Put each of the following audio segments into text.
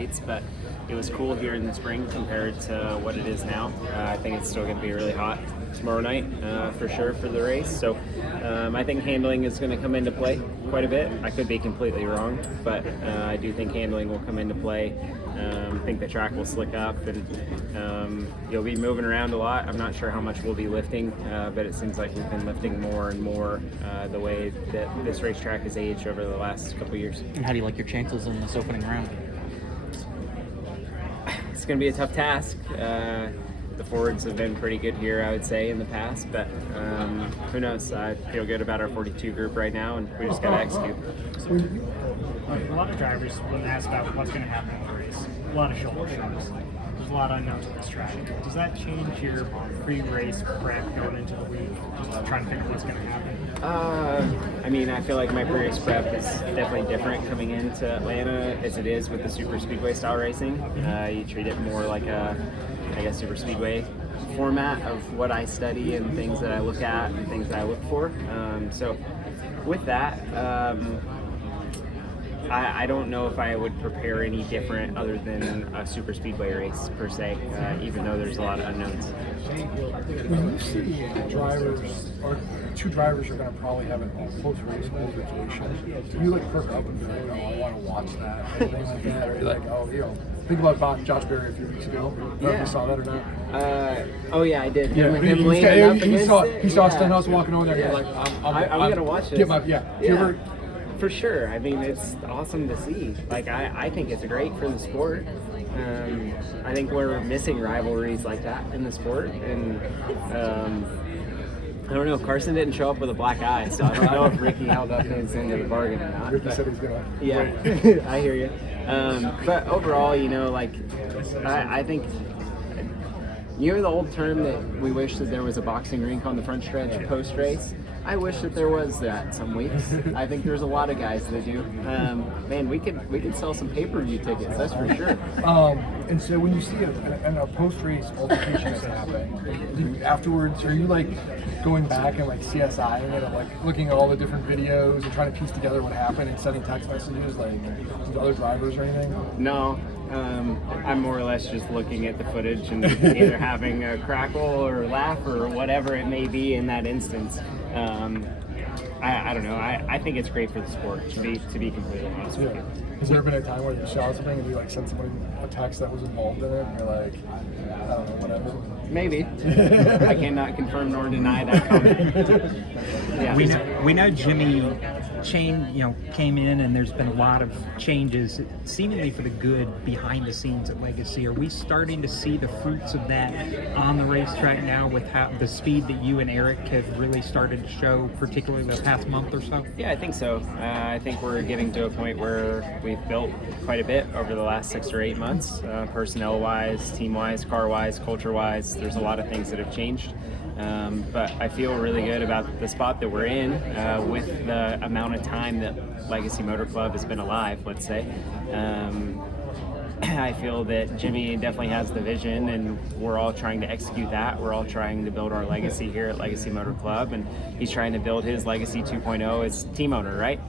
heights, but it was cool here in the spring compared to what it is now. I think it's still going to be really hot tomorrow night for sure for the race. So I think handling is going to come into play quite a bit. I could be completely wrong, but I do think handling will come into play. I think the track will slick up and you'll be moving around a lot. I'm not sure how much we'll be lifting, but it seems like we've been lifting more and more the way that this racetrack has aged over the last couple of years. And how do you like your chances in this opening round? It's going to be a tough task. The forwards have been pretty good here, I would say, in the past, but who knows? I feel good about our 42 group right now, and we just got to execute. A lot of drivers, when asked about what's going to happen in the race, a lot of shoulder shrugs. There's a lot of unknowns with this track. Does that change your pre-race prep going into the week, just trying to figure out what's going to happen? I mean, I feel like my pre-race prep is definitely different coming into Atlanta as it is with the super speedway style racing. You treat it more like a, I guess, super speedway format of what I study and things that I look at and things that I look for. So with that, I don't know if I would prepare any different other than a super speedway race per se, even though there's a lot of unknowns. When you see drivers, or two drivers are going to probably have a post-race altercation, do you like perk up and say, I want to watch that, or anything like that, or you're like, think about Josh Berry a few weeks ago. If you saw that or not? Oh yeah, I did. Yeah, Him leaning up against it. He saw Stenhouse walking over there. Yeah. You're like, I'm gonna watch this. For sure. I mean, it's awesome to see. Like, I think it's great for the sport. I think we're missing rivalries like that in the sport, and I don't know. Carson didn't show up with a black eye, so I don't know if Ricky held up his end of the bargain or not. Ricky said he's gonna. Yeah, I hear you. But overall, I think. You know the old term that we wish that there was a boxing rink on the front stretch post-race? I wish that there was that some weeks. I think there's a lot of guys that do. Man, we could sell some pay-per-view tickets, that's for sure. And so when you see a post-race altercation that's happening, afterwards, are you like going back and like CSIing it, and like looking at all the different videos and trying to piece together what happened and sending text messages like to other drivers or anything? No. I'm more or less just looking at the footage and either having a crackle or laugh or whatever it may be in that instance. I don't know. I think it's great for the sport, to be completely honest with you. Has there been a time where you saw something and you like sent somebody a text that was involved in it and you're like, I don't know, whatever? Maybe. I cannot confirm nor deny that comment. Yeah. We know Jimmy came in, and there's been a lot of changes, seemingly for the good, behind the scenes at Legacy. Are we starting to see the fruits of that on the racetrack now, with how the speed that you and Eric have really started to show, particularly the past month or so? Yeah, I think so. I think we're getting to a point where we've built quite a bit over the last 6 or 8 months, personnel-wise, team-wise, car-wise, culture-wise. There's a lot of things that have changed. But I feel really good about the spot that we're in with the amount of time that Legacy Motor Club has been alive, let's say. I feel that Jimmy definitely has the vision, and we're all trying to execute that. We're all trying to build our legacy here at Legacy Motor Club, and he's trying to build his legacy 2.0 as team owner, right?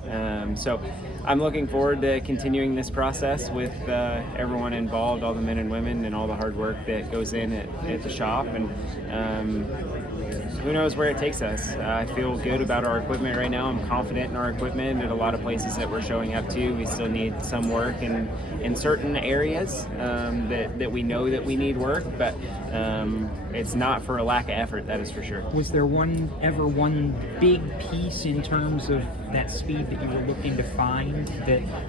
So I'm looking forward to continuing this process with everyone involved, all the men and women, and all the hard work that goes in at the shop. And who knows where it takes us. I feel good about our equipment right now. I'm confident in our equipment. At a lot of places that we're showing up to, we still need some work in certain areas that we know that we need work, but it's not for a lack of effort, that is for sure. Was there one big piece in terms of that speed that you were looking to find,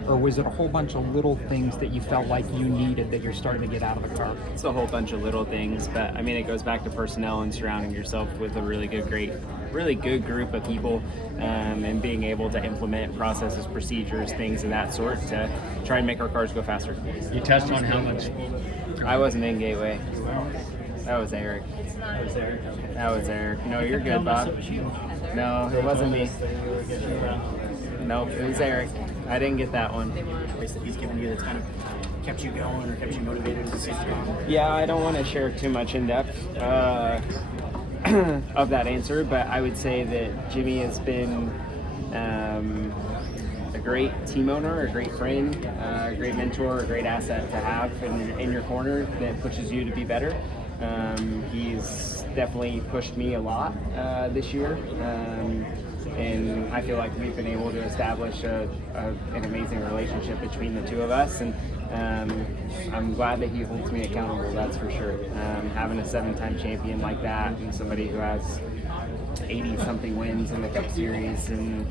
or was it a whole bunch of little things that you felt like you needed that you're starting to get out of the car? It's a whole bunch of little things, but I mean, it goes back to personnel and surrounding yourself with a really good group of people, and being able to implement processes, procedures, things of that sort to try and make our cars go faster. You touched on how much. I wasn't in Gateway. That was Eric. That was Eric. No, you're good, Bob. No, it wasn't me. Nope, it was Eric. I didn't get that one. He's given you that's kind of kept you going or kept you motivated as a safety car? Yeah, I don't want to share too much in depth of that answer, but I would say that Jimmy has been a great team owner, a great friend, a great mentor, a great asset to have in your corner that pushes you to be better. He's definitely pushed me a lot this year, and I feel like we've been able to establish an amazing relationship between the two of us, and I'm glad that he holds me accountable, that's for sure. Having a 7-time champion like that and somebody who has 80-something wins in the Cup Series and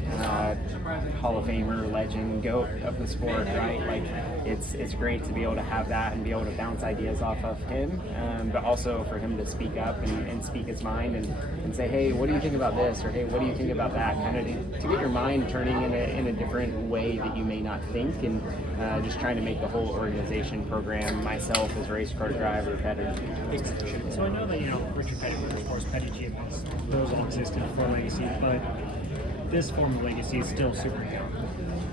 Hall of Famer, legend, GOAT of the sport, right? Like, it's great to be able to have that and be able to bounce ideas off of him, but also for him to speak up and speak his mind and say, hey, what do you think about this? Or hey, what do you think about that? Kind of to get your mind turning in a different way that you may not think, and just trying to make the whole organization, program, myself as a race car driver better. So I know that, Richard Petty, of course, Petty achievements, those all existed before Legacy, but this form of Legacy is still super young.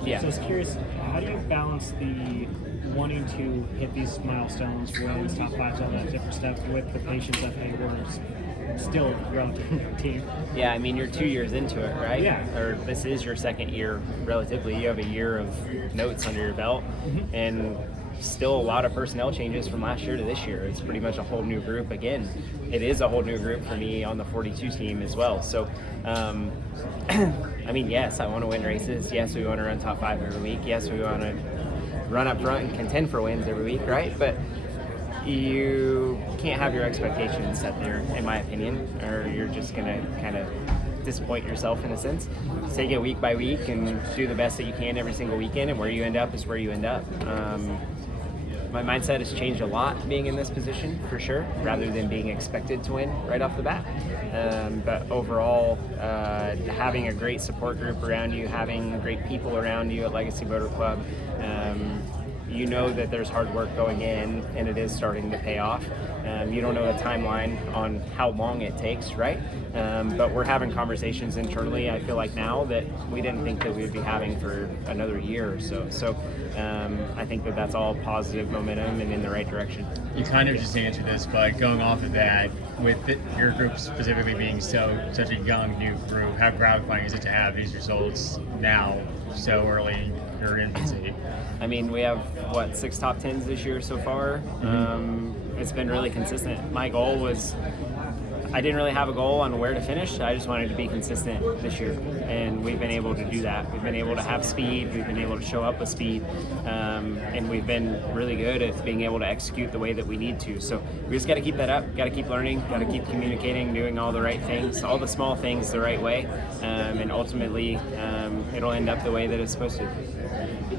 Yeah. So I was curious, how do you balance the wanting to hit these milestones, wins, top fives, all that different stuff, with the patience of, hey, we're still a relatively young team? Yeah, I mean, you're 2 years into it, right? Yeah. Or this is your second year, relatively. You have a year of notes under your belt, and still a lot of personnel changes from last year to this year. It's pretty much a whole new group again. It is a whole new group for me on the 42 team as well. So, I mean, yes, I want to win races. Yes, we want to run top 5 every week. Yes, we want to run up front and contend for wins every week, right? But you can't have your expectations set there, in my opinion, or you're just going to kind of disappoint yourself in a sense. Take it week by week and do the best that you can every single weekend, and where you end up is where you end up. My mindset has changed a lot being in this position, for sure, rather than being expected to win right off the bat. But overall, having a great support group around you, having great people around you at Legacy Motor Club, you know that there's hard work going in, and it is starting to pay off. You don't know the timeline on how long it takes, right? But we're having conversations internally, I feel like now, that we didn't think that we would be having for another year or so. So I think that that's all positive momentum and in the right direction. You kind of just answered this, but going off of that, with your group specifically being such a young, new group, how gratifying is it to have these results now, so early in your infancy? I mean, we have, 6 top 10s this year so far. It's been really consistent. My goal was, I didn't really have a goal on where to finish. I just wanted to be consistent this year, and we've been able to do that. We've been able to have speed. We've been able to show up with speed, and we've been really good at being able to execute the way that we need to. So we just got to keep that up. Got to keep learning. Got to keep communicating, doing all the right things, all the small things the right way, and ultimately it'll end up the way that it's supposed to.